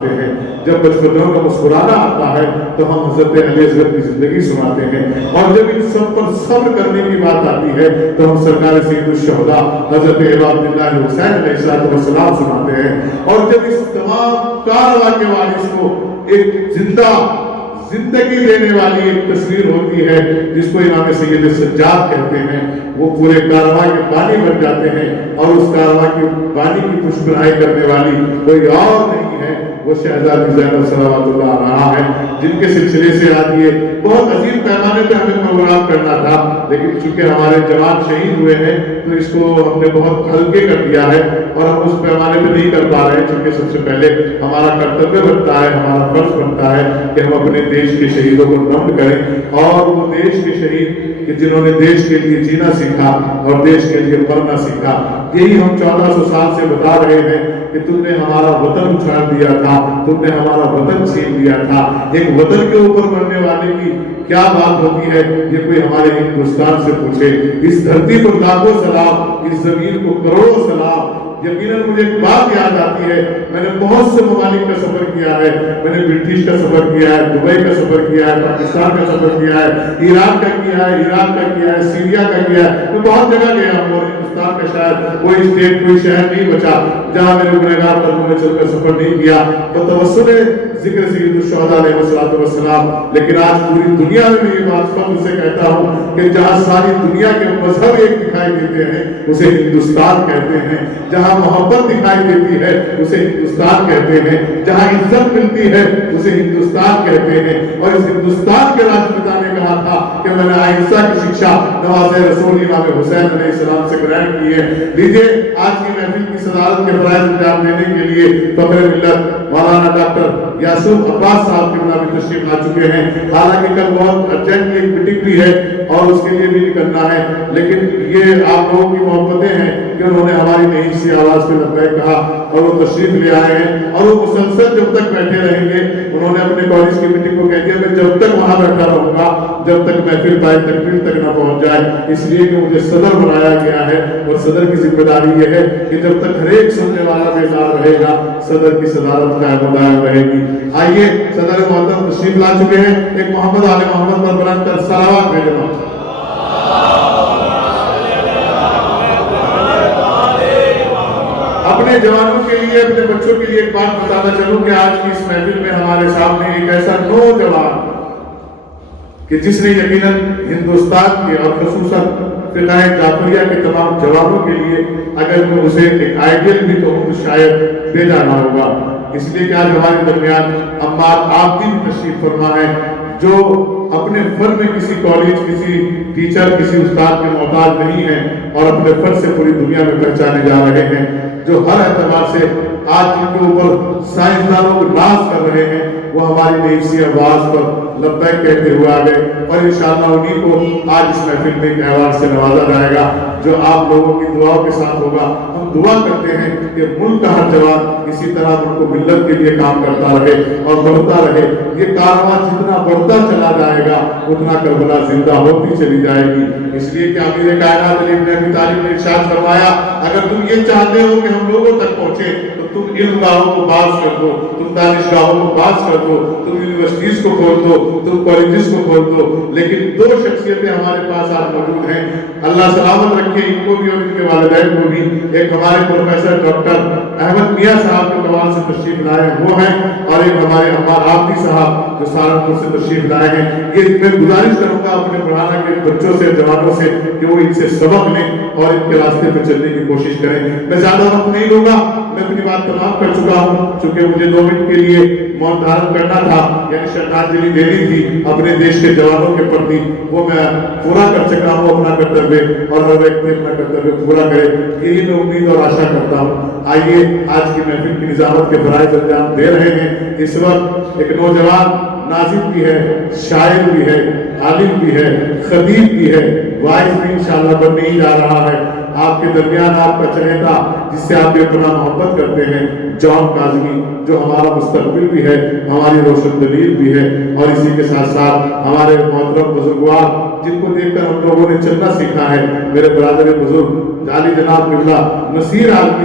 ہیں۔ جب بچپنوں کا مسکرانا آتا ہے تو ہم حضرت علی اصغر کی زندگی سناتے ہیں، اور جب ان سب پر صبر کرنے کی بات آتی ہے تو ہم سرکار سید الشہداء حضرت عبداللہ حسین علیہ السلام سناتے ہیں۔ اور جب اس تمام کارواں کے وارث کو ایک زندگی دینے والی ایک تصویر ہوتی ہے جس کو امام سید سجاد کہتے ہیں، وہ پورے کارواں کے بانی بن جاتے ہیں، اور اس کارواں کے بانی کی پشپنائی کرنے والی کوئی اور نہیں ہے، وہ شہزادی زینب صلوات اللہ عنہا ہے، جن کے سلسلے سے آج یہ بہت عظیم پیمانے پہ ہمیں پروگرام کرنا تھا، لیکن چونکہ ہمارے جوان شہید ہوئے ہیں تو اس کو ہم نے بہت ہلکے کر دیا ہے، اور ہم اس پیمانے پہ نہیں کر پا رہے ہیں، چونکہ سب سے پہلے ہمارا کرتویہ بنتا ہے، ہمارا فرض بنتا ہے کہ ہم اپنے دیش کے شہیدوں کو نمن کریں، اور وہ دیش کے شہید کہ جنہوں نے دیش کے لیے جینا سیکھا اور دیش کے لیے مرنا سیکھا، یہی ہم 1400 سال سے بتا رہے ہیں کہ تم نے ہمارا وطن اچھاڑ دیا تھا، تم نے ہمارا وطن چھین لیا تھا۔ ایک وطن کے اوپر مرنے والے کی کیا بات ہوتی ہے، یہ کوئی ہمارے ہندوستان سے پوچھے۔ اس دھرتی کو لاکھوں سلام، اس زمین کو کروڑوں سلام۔ یقیناً مجھے ایک بات یاد آتی ہے، میں نے بہت سے ممالک کا سفر کیا ہے، میں نے برٹش کا سفر کیا ہے، دبئی کا سفر کیا ہے، پاکستان کا سفر کیا ہے، ایران کا کیا ہے، عراق کا کیا ہے، سیریا کا کیا ہے، میں بہت جگہ گیا ہوں، اور ہندوستان کا شاید کوئی اسٹیٹ کوئی شہر نہیں بچا جہاں میرے گنہگار قدموں نے چل کر سفر نہیں کیا۔ تو توسل ذکر سید الشہداء علیہ السلام، لیکن آج پوری دنیا میں یہ بات فخر سے کہتا ہوں کہ جہاں ساری دنیا کے مذہب ایک دکھائی دیتے ہیں اسے ہندوستان کہتے ہیں، جہاں محبت دکھائی دیتی ہے اسے ہندوستان کہتے ہیں، جہاں عزت ملتی ہے اسے ہندوستان کہتے ہیں۔ اور اس ہندوستان کے راشٹرپتا نے کہا تھا کہ میں نے اہنسا کی شکشا نواز رسول امام حسین علیہ السلام سے گرہن کی ہے۔ لیجیے آج کی محفل کی صدارت کے فرائض انجام دینے کے لیے فخر ملت مولانا ڈاکٹر یاسوف عباس صاحب کے نام تشریف لا چکے ہیں۔ حالانکہ کل بہت ارجنٹ ایک میٹنگ بھی ہے اور اس کے لیے بھی نکلنا ہے، لیکن یہ آپ لوگوں کی محبتیں ہیں کہ انہوں نے ہماری نہیں سی آواز پہ لبیک کہا اور وہ تشریف لے آئے ہیں، اور وہ مسلسل جب تک بیٹھے رہیں گے۔ انہوں نے اپنے کالج کی میٹنگ کو کہہ دیا میں جب تک وہاں بیٹھا رہوں گا جب تک محفل پائے تکمیل تک نہ پہنچ جائے، اس لیے کہ مجھے صدر بنایا گیا ہے، اور صدر کی ذمہ داری یہ ہے کہ جب تک ہر ایک سننے والا بیدار رہے گا صدر کی صدارت قائم و دائم رہے گی۔ آئیے صدر محترم تشریف لا چکے ہیں، ایک محمد آل محمد پر بلند کر صلوات بھیجنا۔ اپنے جوانوں کے لیے اپنے بچوں کے لیے ایک بات بتانا چلوں کہ آج کی اس محفل میں ہمارے سامنے ایک ایسا نوجوان کہ جس نے یقیناً ہندوستان کے اور خصوصاً فقہ جعفریہ کے تمام جوانوں کے لیے اگر میں اسے ایک آئیڈیل بھی کہوں تو شاید بے جانا ہوگا، اس لیے کہ آج ہمارے درمیان عمار عابدی بھی تشریف فرما ہے، جو اپنے فن میں کسی کالج کسی ٹیچر کسی استاد کے محتاج نہیں ہیں، اور اپنے فن سے پوری دنیا میں پہچانے جا رہے ہیں، جو ہر اعتبار سے آج جن کے اوپر سائنسدانوں کو ناز کر رہے ہیں وہ ہماری نئی سی آواز پر لبیک کہتے ہوئے آ گئے، اور انشاءاللہ انہیں کو آج اس محفل میں ایک ایوارڈ سے نوازا جائے گا جو آپ لوگوں کی دعاؤں کے ساتھ ہوگا۔ ہم دعا کرتے ہیں کہ ملک کا ہر جوان اسی طرح ملک کو ملت کے لیے کام کرتا رہے اور بڑھتا رہے۔ یہ کارواں جتنا بڑھتا چلا جائے گا اتنا کربلا زندہ ہوتی چلی جائے گی، اس لیے کہ امیر کائنات علی بن ابی طالب نے ارشاد فرمایا اگر تم یہ چاہتے ہو کہ ہم لوگوں تک پہنچے تو تم علم گاہوں کو باز کر دو، تم دانش گاہوں کو باز کر دو، تم یونیورسٹیز کو کھول دو، تم کالجز کو کھول دو۔ لیکن دو شخصیتیں ہمارے پاس آج موجود ہیں، اللہ سلامت رکھے ان کو بھی اور ان کے والدین کو بھی۔ ایک ہمارے پروفیسر ڈاکٹر احمد میاں صاحب جو کمال سے تشریف لائے وہ ہیں، اور ایک ہمارے عمار عابدی صاحب جو سہارنپور سے تشریف لائے ہیں۔ یہ میں گزارش کروں گا اپنے پڑھانا کے بچوں سے جوانوں سے کہ وہ ان سے سبق لیں اور ان کے راستے پہ چلنے کی کوشش کریں۔ میں زیادہ وقت نہیں لوں گا، میں اپنی بات تمام کر چکا ہوں، چونکہ مجھے 2 منٹ کے لیے مون دھارن کرنا تھا، یعنی شرطانجلی دینی تھی اپنے دیش کے جوانوں کے پرتی، وہ میں پورا کر چکا ہوں اپنا کرتویہ، اور ہر ویکتی اپنا کرتویہ پورا کرے، یہی میں امید اور آشا کرتا ہوں۔ آئیے آج کی محفل کی نظامت کے فرائض انجام دے رہے ہیں۔ اس وقت ایک نوجوان ناظم بھی ہے، شاعر بھی ہے، عالم بھی ہے، خطیب بھی ہے، وائز بھی انشاءاللہ بننے ہی جا رہا ہے۔ آپ کے درمیان آپ کا چہیتا جس سے آپ بے پناہ محبت کرتے ہیں، جان کاظمی، جو ہمارا مستقبل بھی ہے، ہماری روشن دلیل بھی ہے، اور اسی کے ساتھ ساتھ ہمارے محترم بزرگوار جن کو دیکھ کر ہم لوگوں نے چلنا سیکھا ہے، میرے برادر بزرگ عالی جناب قبلہ نصیر عالمی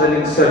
67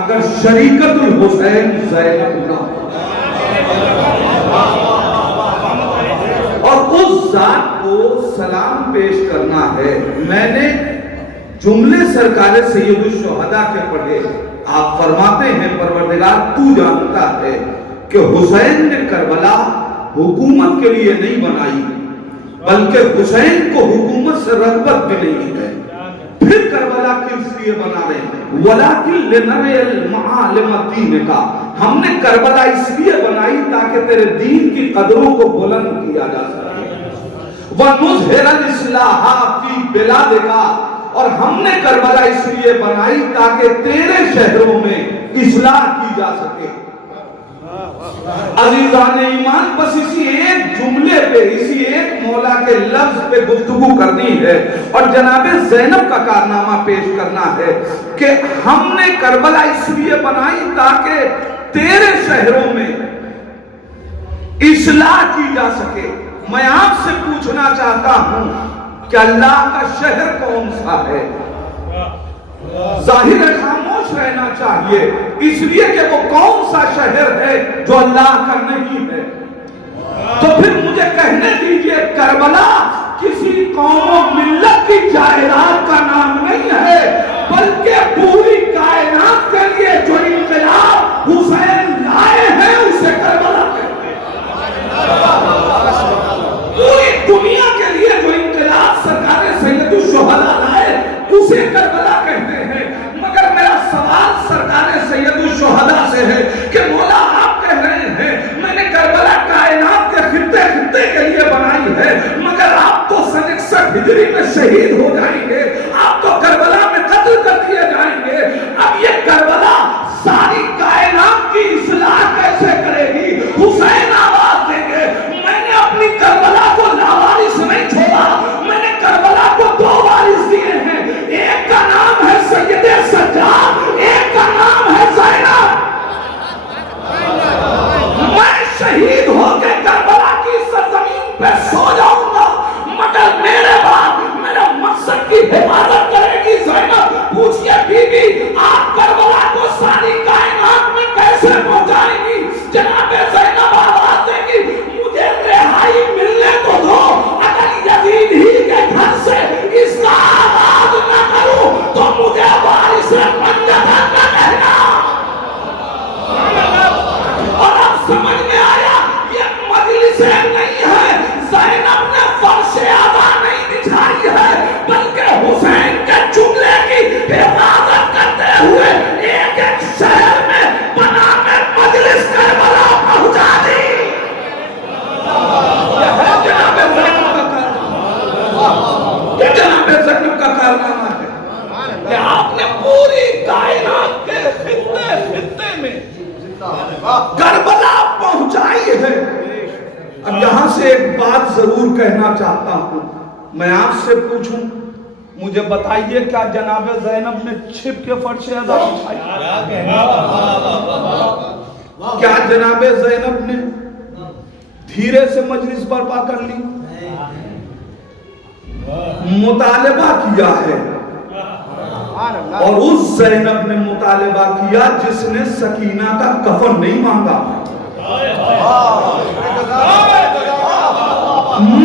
اگر شریکت الحسین زینب نہ ہو، اور اس ذات کو سلام پیش کرنا ہے۔ میں نے جملے سرکار سید الشہداء کے پڑھے، آپ فرماتے ہیں پروردگار تو جانتا ہے کہ حسین نے کربلا حکومت کے لیے نہیں بنائی، بلکہ حسین کو حکومت سے رغبت بھی نہیں ہے۔ پھر کربلا کس لیے بنا رہے ہیں؟ وَلَكِنْ لِنَرِيَ الْمَعَالِمَ دِينِكَ، ہم نے کربلا اس لیے بنائی تاکہ تیرے دین کی قدروں کو بلند کیا جا سکے۔ وَنُظْهِرَ الْإِصْلَاحَ فِي بِلَادِكَ، اور ہم نے کربلا اس لیے بنائی تاکہ تیرے شہروں میں اصلاح کی جا سکے۔ عزیزان ایمان، بس اسی ایک جملے پہ، اسی ایک مولا کے لفظ پہ گفتگو کرنی ہے اور جناب زینب کا کارنامہ پیش کرنا ہے کہ ہم نے کربلا اس لیے بنائی تاکہ تیرے شہروں میں اصلاح کی جا سکے۔ میں آپ سے پوچھنا چاہتا ہوں کہ اللہ کا شہر کون سا ہے؟ ظاہر خاموش رہنا چاہیے، اس لیے کہ وہ کون سا شہر ہے جو اللہ کا نہیں ہے۔ تو پھر مجھے کہنے دیجئے، کربلا کسی قوم و ملت کی جائیداد کا نام نہیں ہے، بلکہ پوری کائنات کے لیے جو انقلاب حسین لائے ہیں اسے کربلا کہتے ہیں۔ پوری دنیا کے لیے جو انقلاب سرکار سید الشہداء لائے اسے کربلا کہتے ہیں۔ مگر میرا سوال سرکار سید الشہداء سے ہے کہ مولا آپ کہہ رہے ہیں میں نے کربلا کائنات کے خطے خطے کے لیے بنائی ہے، مگر آپ تو سن 61 ہجری میں شہید ہو جائیں گے، آپ تو کربلا میں قتل کر دیے جائیں گے۔ اب یہ کربلا ساری کائنات کی اصلاح کیسے کرے گی؟ حسین آواز دیں گے، میں نے اپنی کربلا کو لاوارث نہیں چھوڑا، میں نے کربلا کو 2 وارث دیے ہیں، ایک کا نام ہے سید سجاد، ایک کا نام ہے زینب۔ میں شہید ہو کے کربلا کی سرزمین پہ سو جاؤں گا، مگر میرے بعد میرے مقصد کی حفاظت کرے گی زینب۔ پوچھئے بی بی آپ کربلا کو ساری کائنات میں کیسے پہنچائیں گی؟ جناب زینب آواز دیں گی، مجھے رہائی ملنے کو دو، اگر یزید ہی کے گھر سے اس کا آغاز نہ کروں تو مجھے وارث پنجتن نہ کہنا۔ اور اب سمجھ میں آیا یہ مجلس نہیں ہے، زینب نے فرش اعلیٰ نہیں بچھائی ہے، بلکہ حسین کے جملے کی حفاظت کرتے ہوئے ایک ایک شہر میں بنا میں مجلس کربلا پہنچا دی۔ یہ ہے جناب زینب کا کارنامہ، یہ جناب زینب کا کارنامہ ہے کہ آپ نے پوری کائنات کے خطے خطے میں کربلا پہنچائی ہے۔ اب یہاں سے ایک بات ضرور کہنا چاہتا ہوں، میں آپ سے پوچھوں، مجھے بتائیے کیا جناب زینب نے چھپ کے فرش اعلیٰ بچھائی؟ کیا جناب زینب نے دھیرے سے مجلس برپا کر لی؟ مطالبہ کیا ہے، اور اس زینب نے مطالبہ کیا جس نے سکینہ کا کفن نہیں مانگا،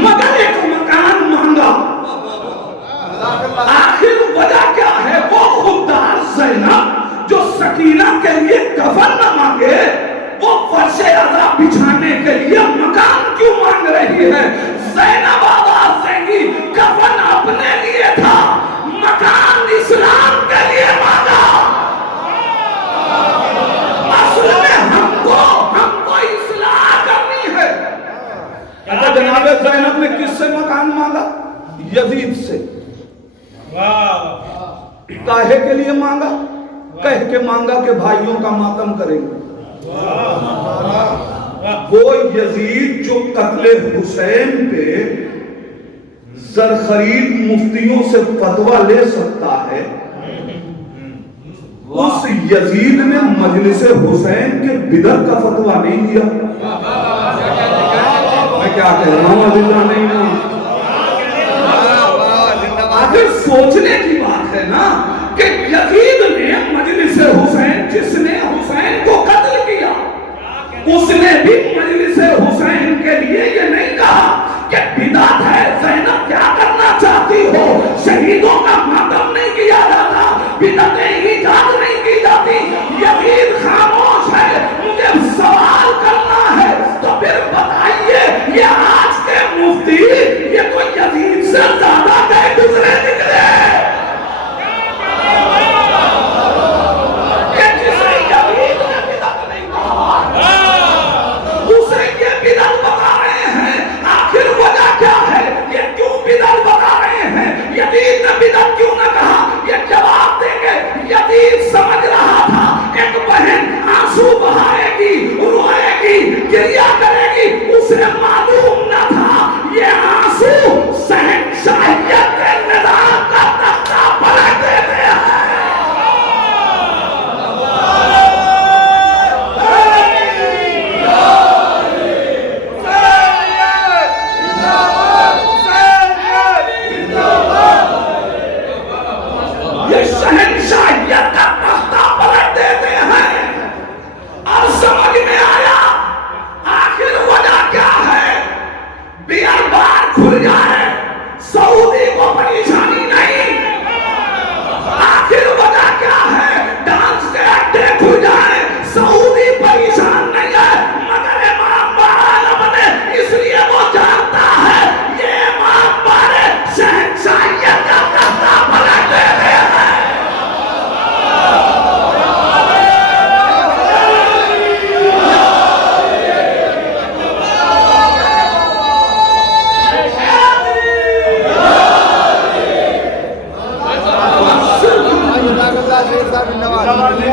مگر ایک مکان مانگا۔ آخر وجہ کیا ہے؟ وہ خوددار زینب جو سکینہ کے لیے کفن نہ مانگے، وہ فرش اعلیٰ بچھانے کے لیے مکان کیوں مانگ رہی ہے؟ زینب آواز دیں گی، کفن اپنے لیے تھا، مکان اسلام کے لیے مانگا۔ اصل میں ہم کو اصلاح کرنی ہے۔ اگر جناب زینب نے کس سے مکان مانگا؟ یزید سے۔ کاہے کے لیے مانگا؟ کہہ کے مانگا کہ بھائیوں کا ماتم کریں گے۔ وہ یزید جو قتل حسین پہ زرخرید مفتیوں سے فتویٰ لے سکتا ہے، اس یزید نے مجلس حسین کے بدعت کا فتویٰ نہیں دیا۔ میں کیا کہہ رہا ہوں؟ عزیزہ نہیں ہوئی۔ آخر سوچنے کی بات ہے نا کہ یزید نے مجلس حسین جس بھی مجلس حسین کے لیے یہ نہیں کہا کہ بدعت ہے، زینب کیا کرنا چاہتی ہو، شہیدوں کا ماتم نہیں کیا جاتا، بدعتیں ایجاد نہیں کی جاتی، یزید خاموش ہے، مجھے سوال کرنا ہے تو پھر بتائیے یہ آج کے مفتی یہ تو یزید سے زیادہ گئے گزرے نکلے کہ جسے یزید نے بدعت نہیں کہا اسے یہ بدعت بتا رہے ہیں، آخر وجہ کیا ہے، یہ کیوں بدعت بتا رہے ہیں، یزید نے بدعت کیوں نہ کہا، یہ جواب دیں گے یزید سمجھ رہا تھا ایک بہن آنسو بہائے گی، روئے گی، گریہ کرے گی، اسے معلوم نہ تھا یہ آنسو شہنشاہیت کے نظام کا تختہ پلٹ دیتے ہیں۔ یہ شہنشاہیت کا تختہ پلٹ دیتے ہیں۔ اور سمجھ میں آیا آخر وجہ کیا ہے، بیئر بار کھل جائے سعودی کو پریشانی نہیں، آخر وجہ کیا ہے، ڈانس کے اڈے کھل جائے سعودی پریشان نہیں ہے، مگر امام بارے بنے اس لیے وہ جانتا ہے یہ امام بارے شہنشاہیت کا تختہ پلٹ دیتے ہیں۔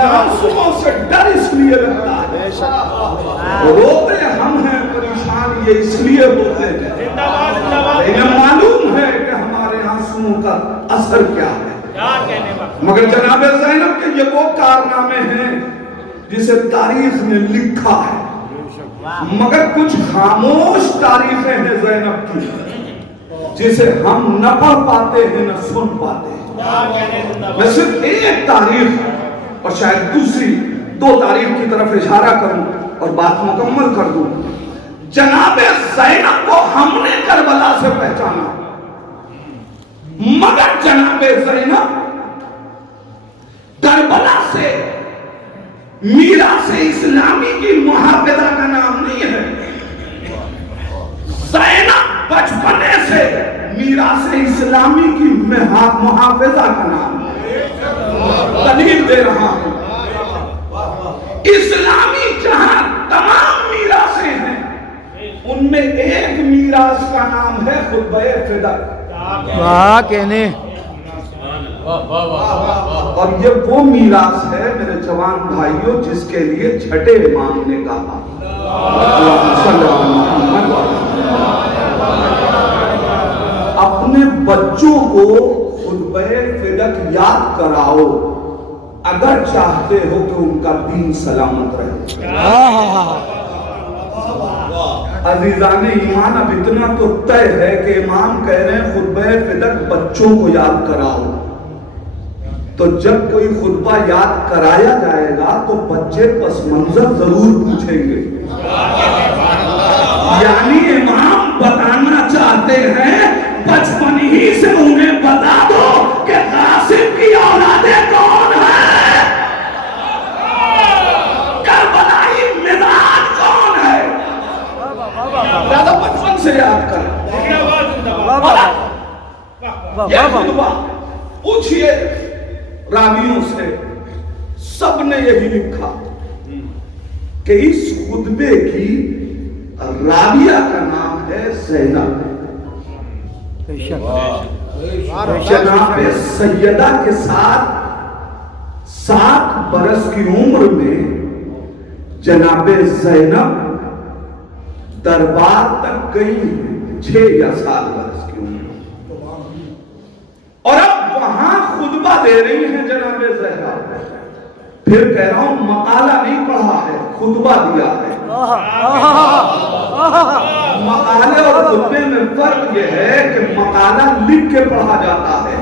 آنسوؤں سے ڈر اس لیے لگتا ہے، روتے ہم ہیں پریشان یہ اس لیے ہوتے ہیں، انہیں معلوم ہے کہ ہمارے آنسوؤں کا اثر کیا ہے۔ مگر جناب زینب کے یہ وہ کارنامے ہیں جسے تاریخ نے لکھا ہے، مگر کچھ خاموش تاریخیں ہیں زینب کی جسے ہم نہ پڑھ پاتے ہیں نہ سن پاتے ہیں۔ میں صرف ایک تاریخ اور شاید دوسری دو تاریخ کی طرف اشارہ کروں اور بات مکمل کر دوں۔ جناب زینب کو ہم نے کربلا سے پہچانا، مگر جناب زینب کربلا سے میراث اسلامی کی محافظہ کا نام نہیں ہے، زینب بچپنے سے میراث اسلامی کی محافظہ کا نام ہے۔ دلیل دے رہا ہوں، اسلامی جہاں تمام میراثیں ہیں ان میں ایک میراث کا نام ہے خطبہ فدق، واہ کہنے، اور یہ وہ میراث ہے میرے جوان بھائیوں جس کے لیے چھٹے امام نے کہا اپنے بچوں کو خطبہ فدق یاد کراؤ اگر چاہتے ہو کہ ان کا دین سلامت رہے۔ عزیزان ایمان اب اتنا تو طے ہے کہ امام کہہ رہے ہیں خطبہ فدق بچوں کو یاد کراؤ، تو جب کوئی خطبہ یاد کرایا جائے گا تو بچے پس منظر ضرور پوچھیں گے، یعنی امام بتانا چاہتے ہیں بچپن ہی سے انہیں بتا دو کہ قاسم کی اولادیں کون ہیں، کربلائی مزاج کون ہے، زیادہ بچپن سے یاد کر۔ یہ خطبہ پوچھئے راویوں سے، سب نے یہی لکھا کہ اس خطبے کی راویہ کا نام ہے زینب، جناب سیدہ کے ساتھ 7 برس کی عمر میں جناب زینب دربار تک گئی، 6 یا 7 برس کی عمر، اور اب وہاں خطبہ دے رہی ہیں جناب زینب۔ پھر کہہ رہا ہوں مقالہ نہیں پڑھا ہے، خطبہ دیا ہے۔ مقالے اور خطبے میں فرق یہ ہے کہ مقالہ لکھ کے پڑھا جاتا ہے،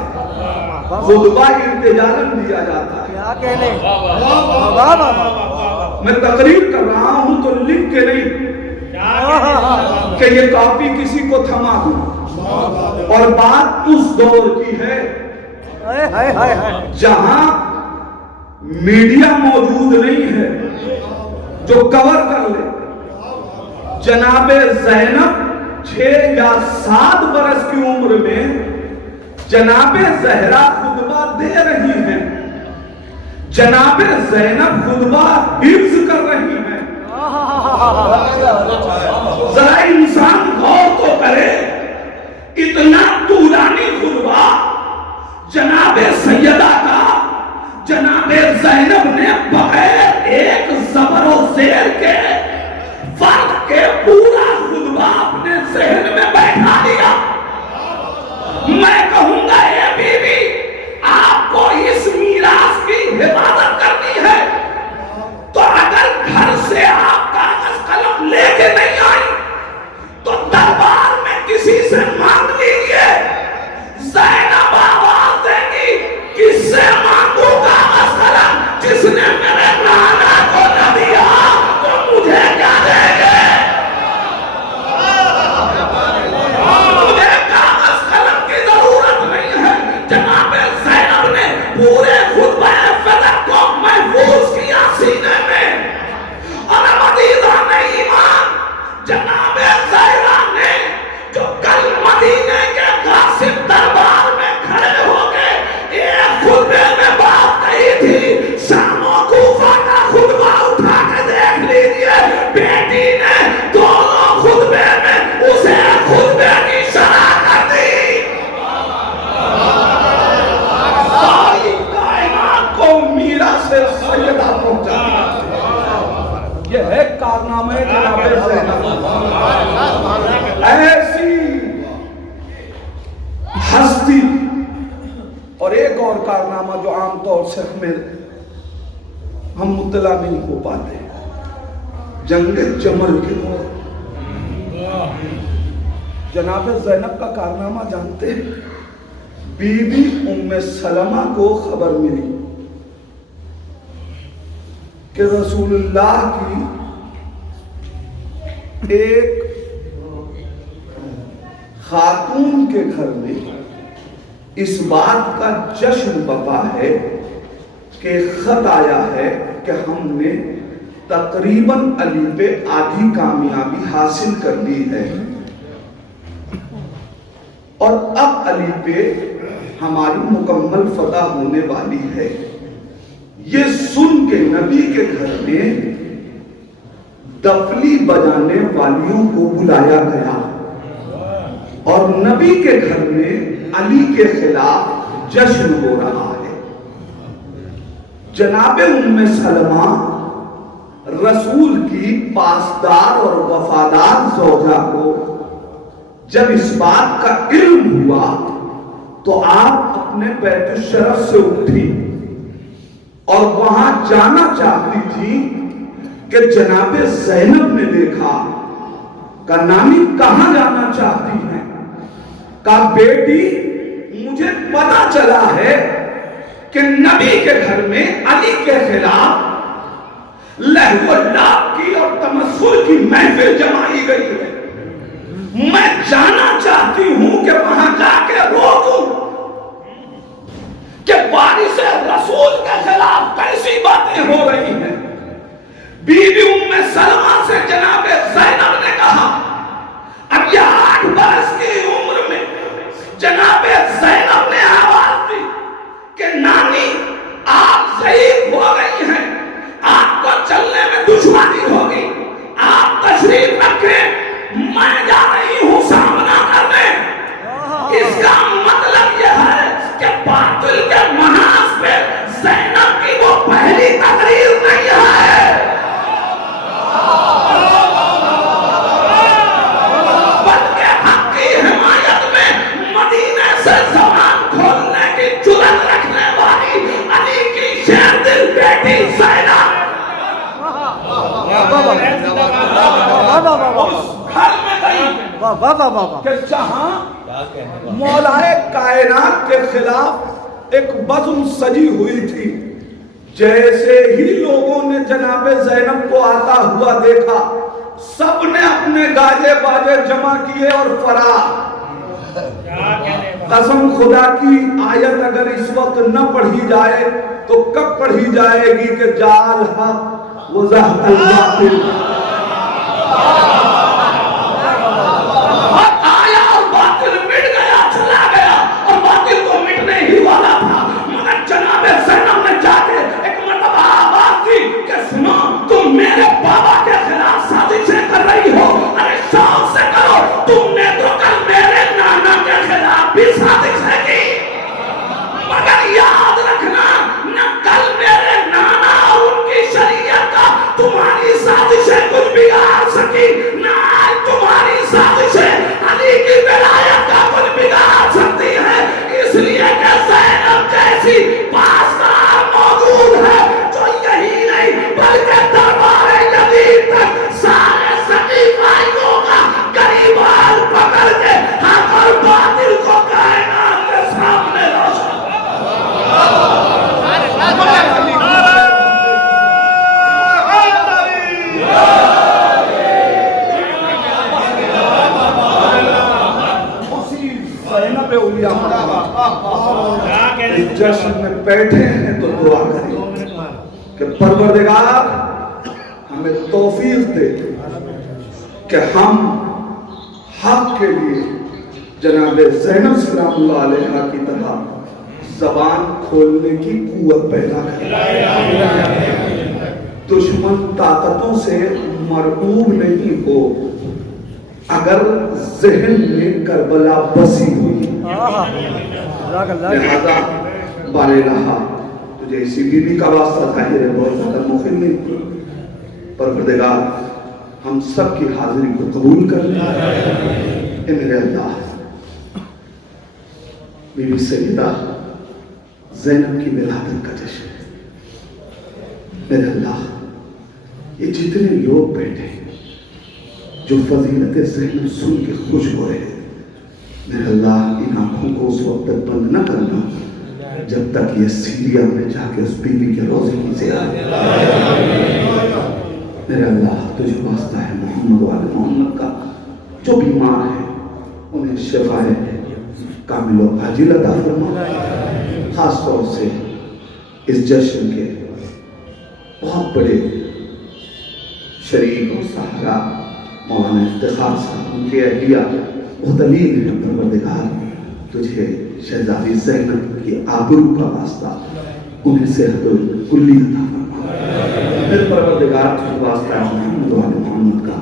خطبہ ارتجالاً دیا جاتا ہے۔ میں تقریر کر رہا ہوں تو لکھ کے نہیں کہ یہ کاپی کسی کو تھما دوں. اور بات اس دور کی ہے جہاں میڈیا موجود نہیں ہے جو کور کر لے. جناب زینب 6 یا 7 برس کی عمر میں جناب زہرا خطبہ دے رہی ہیں. جناب زینب خطبہ حفظ کر رہی ہیں. ذرا انسان غور تو کرے, اتنا طولانی خطبہ جناب سیدہ کا جناب زینب نے بغیر ایک زبر و زیر کے فرق کے پورا خطبہ اپنے ذہن میں بیٹھا دیا. میں کہوں گا اے بی بی, آپ کو اس میراث کی حفاظت کرنی ہے تو اگر گھر سے آپ کاغذ قلم لے کے نہیں آئی تو دربار میں کسی سے مانگ لیجیے. زینب آواز دے گی, کس سے مانگوں کاغذ قلم؟ جس نے میرے نانا کو نہ دیا تو مجھے کیا دے گے؟ مجھے کاغذ قلم کی ضرورت نہیں ہے. جناب زینب نے پورے خطبہ فدق کو محفوظ کیا سینے میں. اور عزیزان ایمان, جناب زہرا نے جو کل مدینے کے غاصب دربار میں کھڑے ہو گئے ایک خطبے میں بات کہی تھی, شام و کوفہ کا خطبہ اٹھا کے دیکھ لیجئے, بیٹی نے دونوں خطبے میں اسے خطبے کی شرح کر دی. ساری کائنات کو میراث سے سیدہ پہنچا دیا. یہ ہے کارنامہ جناب زینب. ایسی ہستی. اور ایک اور کارنامہ جو عام طور سے ہم مطلع نہیں ہو پاتے, جنگ جمل کے دور جناب زینب کا کارنامہ جانتے ہیں. بی بی ام سلمہ کو خبر ملی کہ رسول اللہ کی ایک خاتون کے گھر میں اس بات کا جشن بپا ہے کہ خط آیا ہے کہ ہم نے تقریباً علی پہ آدھی کامیابی حاصل کر لی ہے اور اب علی پہ ہماری مکمل فتح ہونے والی ہے. یہ سن کے نبی کے گھر میں دفلی بجانے والیوں کو بلایا گیا اور نبی کے گھر میں علی کے خلاف جشن ہو رہا ہے. جناب ام سلمہ رسول کی پاسدار اور وفادار زوجہ کو جب اس بات کا علم ہوا تو آپ اپنے بیت الشرف سے اٹھی اور وہاں جانا چاہتی تھی کہ جناب زینب نے دیکھا. کہا نامی کہاں جانا چاہتی ہیں؟ کہا بیٹی مجھے پتا چلا ہے کہ نبی کے گھر میں علی کے خلاف لہو و لعب کی اور تمسخر کی محفل جمائی گئی ہے. میں جانا چاہتی ہوں کہ وہاں جا کے روکوں کہ وارث رسول کے خلاف کیسی باتیں ہو رہی ہیں. بی بی ام سلمہ سے جناب زینب نے کہا, اب یہ 8 برس کی عمر میں جناب زینب نے آواز دی کہ نانی آپ ضعیف ہو گئی ہیں, آپ کو چلنے میں دشواری ہوگی, آپ تشریف رکھیں, میں جا رہی ہوں سامنا کرنے. اس کا مطلب یہ ہے کہ باطل کے محاذ پہ زینب کی وہ پہلی تقریر نہیں ہے. بلکہ حق کی حمایت میں مدینے سے زبان کھولنے کی جرأت رکھنے والی علی کی شیر دل بیٹی زینب کہ جہاں مولا کائنات کے خلاف ایک بزم سجی ہوئی تھی, جیسے ہی لوگوں نے جناب زینب کو آتا ہوا دیکھا سب نے اپنے گاجے باجے جمع کیے اور فرار. قسم خدا کی آیت اگر اس وقت نہ پڑھی جائے تو کب پڑھی جائے گی کہ جال حق وزہق الباطل. آیا اور باطل مٹ گیا, چلا گیا, اور باطل تو مٹنے ہی والا تھا. مگر جناب زینب نے جا کے ایک مرتبہ آواز دی کہ سنو, تم میرے بابا کے خلاف سازشیں کر رہی ہو. ارے شوق سے کرو, تم نے تو کل میرے نانا کے خلاف بھی سازشیں کی. مگر یاد رکھنا, نہ کل میرے نانا اور ان کی شریعت کا تمہاری سازشیں کچھ بگاڑ سکی, نہ آج تمہاری سازشیں علی کی ولایت کا کچھ بگاڑ سکتی ہے. اس لیے کہ زینب جیسی پاسدار موجود ہے جو یہی نہیں بلکہ دربار یزید تک سارے سقیفیوں کا گریبان پکڑ کے حق اور باطل کو کائنات کے سامنے روشن. اس جشن میں بیٹھے ہیں تو دعا کریں کہ پروردگار ہمیں توفیق دے کہ ہم حق کے لیے جناب زینب سلام اللہ علیہ کی طرح زبان کھولنے کی قوت پیدا کریں. دشمن طاقتوں سے مرعوب نہیں ہو. اگر ذہن میں کربلا بسی ہوئی لہذا بارے رہا تجھے اسی بی بی کا واسطہ ظاہر ہے بہت زیادہ موخر نہیں. پروردگار ہم سب کی حاضری کو قبول کر لیں. اے میرے اللہ, بی بی سیدہ زینب کی ولادت کا جشن ہے. میرے اللہ, یہ جتنے لوگ بیٹھے ہیں جو فضیلت زینب سن کے خوش ہو رہے ہیں, میرے اللہ ان آنکھوں کو اس وقت تک بند نہ کرنا جب تک یہ سیریا میں جا کے اس بی بی کے روزے کی زیارت. میرے اللہ تجھے واسطہ ہے محمد و آل محمد کا, جو بیمار ہیں انہیں شفا کامل و عاجل عطا فرما. خاص طور سے اس جشن کے بہت بڑے شریک اور سہارا مولانا افتخار صاحب, ان کے اہلیہ بہت علیل ہیں. پروردگار تجھے شہزادی زینب کی آبرو کا واسطہ انہیں صحت کلی عطا فرما. پھر پروردگار تجھے واسطہ ہے محمد و آل محمد کا,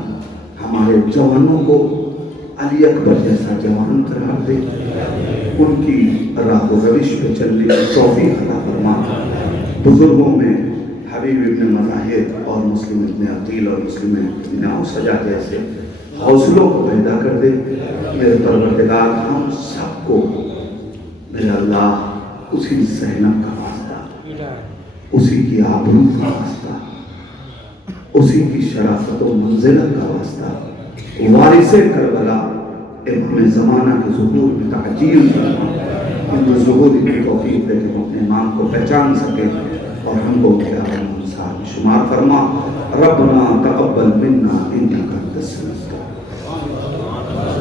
ہمارے جوانوں کو علی اکبر جیسا جوان قرار دے, ان کی راہ و روش پہ چلنے کی توفیق عطا فرما. بزرگوں میں حبیب ابن مظاہر اور مسلم ابن عقیل اور مسلم ابن اوسجہ جیسے حوصلوں کو پیدا کر دے. میرے پروردگار ہم سب کو میرے اللہ اسی زینب کا واسطہ, اسی کی آبرو کا واسطہ, اسی کی شرافت و منزلت کا واسطہ, وارث کربلا امام زمانہ کے ظہور میں تعجیل فرما. ان ظہور کی توفیق دے کہ ہم اپنے امام کو پہچان سکیں اور ہم کو کیا شمار فرما. ربنا تقبل منا انک انت السمیع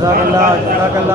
العلیم.